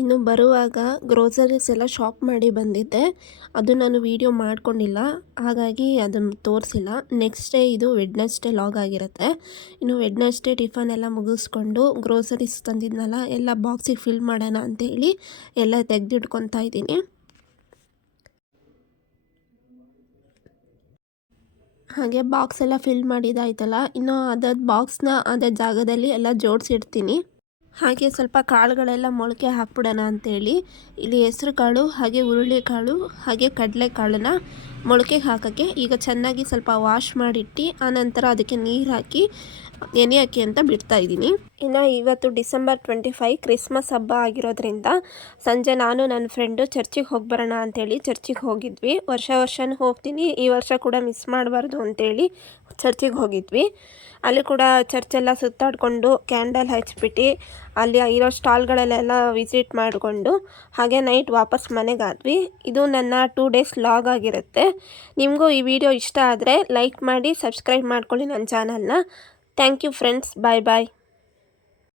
ಇನ್ನು ಬರುವಾಗ ಗ್ರೋಸರೀಸ್ ಎಲ್ಲ ಶಾಪ್ ಮಾಡಿ ಬಂದಿದ್ದೆ. ಅದು ನಾನು ವೀಡಿಯೋ ಮಾಡ್ಕೊಂಡಿಲ್ಲ, ಹಾಗಾಗಿ ಅದನ್ನು ತೋರಿಸಿಲ್ಲ. ನೆಕ್ಸ್ಟ್ ಡೇ ಇದು ವೆಡ್ನೆಸ್ಡೇ ಲಾಗ್ ಆಗಿರುತ್ತೆ. ಇನ್ನು ವೆಡ್ನೆಸ್ಡೇ ಟಿಫನ್ ಎಲ್ಲ ಮುಗಿಸ್ಕೊಂಡು ಗ್ರೋಸರೀಸ್ ತಂದಿದ್ನಲ್ಲ ಎಲ್ಲ ಬಾಕ್ಸಿಗೆ ಫಿಲ್ ಮಾಡೋಣ ಅಂತೇಳಿ ಎಲ್ಲ ತೆಗೆದಿಟ್ಕೊತಾ ಇದ್ದೀನಿ. ಹಾಗೆ ಬಾಕ್ಸ್ ಎಲ್ಲ ಫಿಲ್ ಮಾಡಿದ್ದಾಯ್ತಲ್ಲ, ಇನ್ನು ಬಾಕ್ಸ್ನ ಅದೇ ಜಾಗದಲ್ಲಿ ಎಲ್ಲ ಜೋಡಿಸಿಡ್ತೀನಿ. ಹಾಗೆ ಸ್ವಲ್ಪ ಕಾಳುಗಳೆಲ್ಲ ಮೊಳಕೆ ಹಾಕ್ಬಿಡೋಣ ಅಂತೇಳಿ ಇಲ್ಲಿ ಹೆಸರು ಕಾಳು ಹಾಗೆ ಹುರುಳಿಕಾಳು ಹಾಗೆ ಕಡಲೆಕಾಳನ್ನ ಮೊಳಕೆ ಹಾಕೋಕ್ಕೆ ಈಗ ಚೆನ್ನಾಗಿ ಸ್ವಲ್ಪ ವಾಶ್ ಮಾಡಿಟ್ಟು ಆನಂತರ ಅದಕ್ಕೆ ನೀರು ಹಾಕಿ ನೆನೆ ಹಾಕಿ ಅಂತ ಬಿಡ್ತಾ ಇದ್ದೀನಿ. ಇನ್ನು ಇವತ್ತು ಡಿಸೆಂಬರ್ 25 ಕ್ರಿಸ್ಮಸ್ ಹಬ್ಬ ಆಗಿರೋದ್ರಿಂದ ಸಂಜೆ ನಾನು ನನ್ನ ಫ್ರೆಂಡು ಚರ್ಚಿಗೆ ಹೋಗಿ ಬರೋಣ ಅಂತೇಳಿ ಚರ್ಚಿಗೆ ಹೋಗಿದ್ವಿ. ವರ್ಷನೂ ಹೋಗ್ತೀನಿ, ಈ ವರ್ಷ ಕೂಡ ಮಿಸ್ ಮಾಡಬಾರ್ದು ಅಂತೇಳಿ ಚರ್ಚಿಗೆ ಹೋಗಿದ್ವಿ. ಅಲ್ಲಿ ಕೂಡ ಚರ್ಚೆಲ್ಲ ಸುತ್ತಾಡಿಕೊಂಡು ಕ್ಯಾಂಡಲ್ ಹಚ್ಬಿಟ್ಟು ಅಲ್ಲಿ ಇರೋ ಸ್ಟಾಲ್ಗಳಲ್ಲೆಲ್ಲ ವಿಸಿಟ್ ಮಾಡಿಕೊಂಡು ಹಾಗೆ ನೈಟ್ ವಾಪಸ್ ಮನೆಗಾದ್ವಿ. ಇದು ನನ್ನ 2 ಡೇಸ್ ಲಾಗ್ ಆಗಿರುತ್ತೆ. ನಿಮಗೂ ಈ ವಿಡಿಯೋ ಇಷ್ಟ ಆದರೆ ಲೈಕ್ ಮಾಡಿ, ಸಬ್ಸ್ಕ್ರೈಬ್ ಮಾಡ್ಕೊಳ್ಳಿ ನನ್ನ ಚಾನಲ್ನ. Thank you friends, bye bye.